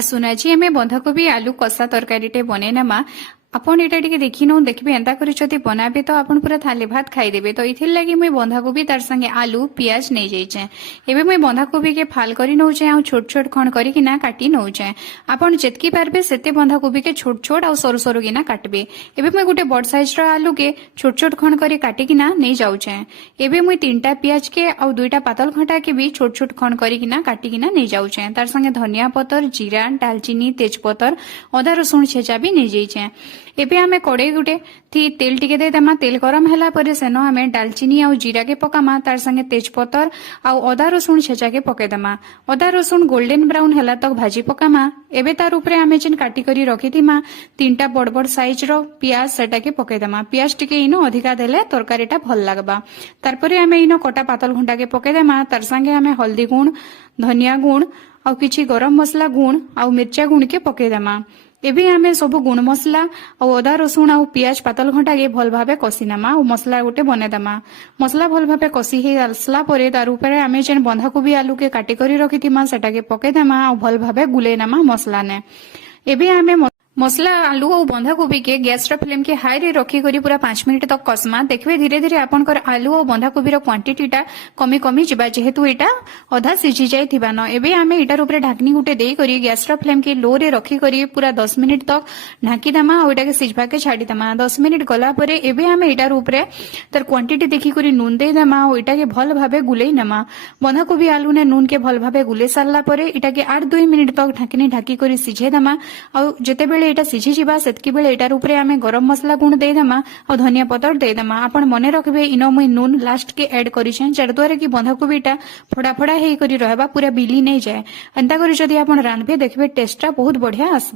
सुनाजी आम बंधाकोबी आलू कषा तरकारी बने नमा आपन एटा टिके देखि नौ देखबे एंता करी जति बनाबे तो आपन पूरा थाली भात खाइदेबे। तो इथिर लगी मुई बंधाकोबी तार संगे आलू पियाज नहीं जाइचे। एबे मुई बंधाकोबी के फाल करी नौचे आ छोट छोट खंड करी किना काटी नौचे। आपन जेतकी पारबे सेते बंधाकोबी के छोट छोट आ सरू सरू किना काटबे। एबे मुई गुटे बड़ साइज रो आलू के छोट छोट खंड करी काटी किना नहीं जाउचे। एबे मुई 3टा पियाज के आ 2टा पातल खंडा के भी छोट छोट खंड करी किना काटी किना नहीं जाउचे। तार संगे धनिया पतर जीरा दालचीनी तेजपतर अदा रसुण छेचा भी नहीं जाइचे। एबे आमे कड़े गुटे थी तेल टिके दे देमा। तेल गरम होला परे सेनो आमे दालचीनी आ जीरा के पकामा। तार संगे तेजपतर आ अदा रसुण छेचा के पके देमा। अदा रसुण गोल्डन ब्राउन होला तक भाजी पकामा। एबे तार उपरे आमे जेन काटी करी रखिथिमा 3टा बड़ बड़ साइज रो पियाज सेटा के पके देमा। पियाज टिके इनो अधिका देले तरकारीटा भल लागबा। तार परे आमे इनो कटा पातल घंटा के पके देमा। तार संगे आमे हल्दी गुण धनिया गुण आ किछि गरम मसला गुण आ मिर्चा गुण के पके देमा। एबे आमे सब गुण मसला आ अदा रसुण आ पियाज पातल घंटा के भल भाबे कसी नामा आ मसला गोटे बने देमा। मसला भल भाबे कसी हे आसला परे तार ऊपर आमे जेन बंधाकोबी आलू के काटी करी रखिथिमा सेटा के पके देमा आ भल भाबे गुले नामा मसला ने। एबे आमे मसला आलू और बंधाकोबी के गैस रो फ्लेम के हाई रे रखी करी पूरा 5 मिनिट तक कसमा। देखबे धीरे धीरे आपनकर आलू और बंधाकोबी रो क्वांटिटी टा कमी कमी जिबा जेहेतु एटा अधा सिझी जाय थिबा न। एबे आमे एटार ऊपर ढाकनी गुटे देई करी गैस रो फ्लेम के लो रे रखी करी पूरा 10 मिनिट तक ढाकी देमा और एटा के सिझबा के छाडी देमा। 10 मिनिट गला परे एबे आमे एटार ऊपर तर क्वांटिटी देखि करी नून दे देमा और एटा के भल भाबे गुलेई नेमा। बंधाकोबी आलू ने नून के भल भाबे गुले सारला परे एटा के 8-2 मिनिट तक ढाकनी ढाकी करी सिझे देमा। और जेते एटा सिझी जिबा सेतकी बेले एटार ऊपर आमे गरम मसला गुण दे देमा और धनिया पतर दे देमा। आपण मने रखबे इनो मुई नून लास्ट के ऐड करी छे जर द्वारा कि बंधाकोबीटा फड़ा फड़ा हेई करी रहबा पूरा बिली नहीं जाए। एंता करी जदी आपण रांधबे देखबे टेस्टटा बहुत बढ़िया आस।